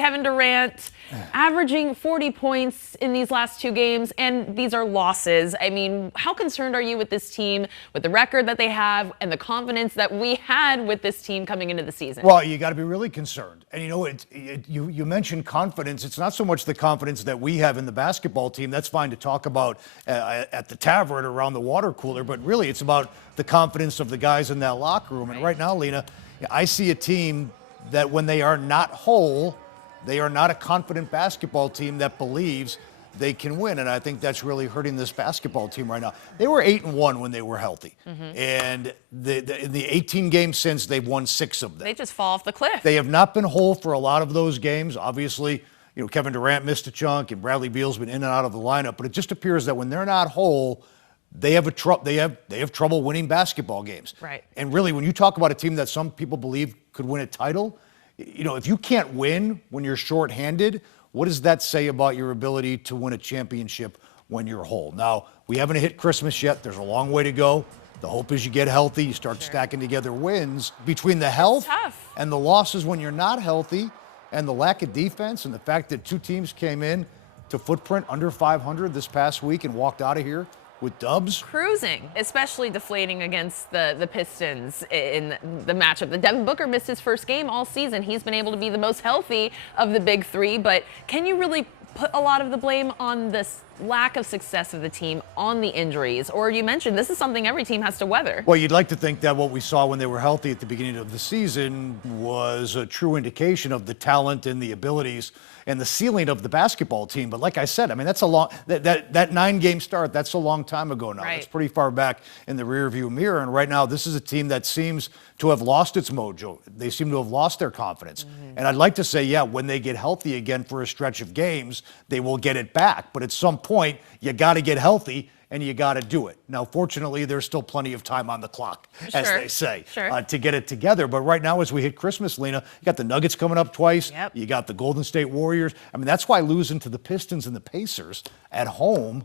Kevin Durant averaging 40 points in these last 2 games, and these are losses. I mean, how concerned are you with this team, with the record that they have, and the confidence that we had with this team coming into the season? Well, you got to be really concerned. And you mentioned confidence. It's not so much the confidence that we have in the basketball team. That's fine to talk about at the tavern or around the water cooler, but really it's about the confidence of the guys in that locker room. And right now, Lina, I see a team that when they are not whole, they are not a confident basketball team that believes they can win. And I think that's really hurting this basketball team right now. They were 8-1 when they were healthy. And in the 18 games since, they've won 6 of them. They just fall off the cliff. They have not been whole for a lot of those games. Obviously, Kevin Durant missed a chunk and Bradley Beal's been in and out of the lineup, but it just appears that when they're not whole, they have trouble winning basketball games. Right. And really, when you talk about a team that some people believe could win a title, if you can't win when you're shorthanded, what does that say about your ability to win a championship when you're whole? Now, we haven't hit Christmas yet. There's a long way to go. The hope is you get healthy, you start stacking together wins. Between the health and the losses when you're not healthy and the lack of defense and the fact that 2 teams came in to footprint under 500 this past week and walked out of here with dubs. Cruising, especially deflating against the Pistons in the matchup. The Devin Booker missed his first game all season. He's been able to be the most healthy of the big 3, but can you really put a lot of the blame on this lack of success of the team on the injuries? Or you mentioned this is something every team has to weather. Well, you'd like to think that what we saw when they were healthy at the beginning of the season was a true indication of the talent and the abilities and the ceiling of the basketball team. But like I said, I mean, that's a long, that 9-game start, that's a long time ago now. It's pretty far back in the rearview mirror. And right now, this is a team that seems to have lost its mojo. They seem to have lost their confidence. And I'd like to say, yeah, when they get healthy again for a stretch of games, they will get it back. But at some point, you got to get healthy and you got to do it. Now, fortunately, there's still plenty of time on the clock, as they say, to get it together. But right now, as we hit Christmas, Lina, you got the Nuggets coming up twice. You got the Golden State Warriors. I mean, that's why losing to the Pistons and the Pacers at home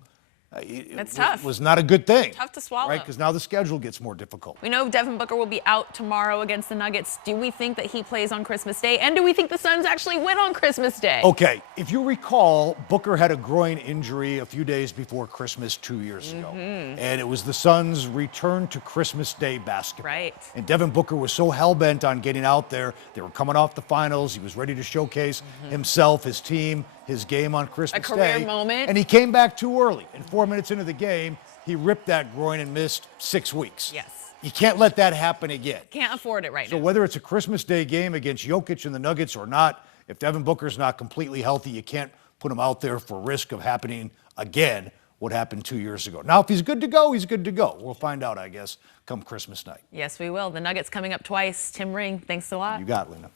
tough. Was not a good thing. Tough to swallow. Right, because now the schedule gets more difficult. We know Devin Booker will be out tomorrow against the Nuggets. Do we think that he plays on Christmas Day? And do we think the Suns actually win on Christmas Day? Okay, if you recall, Booker had a groin injury a few days before Christmas 2 years ago. And it was the Suns' return to Christmas Day basketball. And Devin Booker was so hell-bent on getting out there. They were coming off the finals. He was ready to showcase himself, his team, his game on Christmas Day. A career moment. And he came back too early. And 4 minutes into the game, he ripped that groin and missed 6 weeks. You can't let that happen again. Can't afford it right now. So whether it's a Christmas Day game against Jokic and the Nuggets or not, if Devin Booker's not completely healthy, you can't put him out there for risk of happening again what happened 2 years ago. Now, if he's good to go, he's good to go. We'll find out, I guess, come Christmas night. Yes, we will. The Nuggets coming up twice. Tim Ring, thanks a lot. You got it, Lina.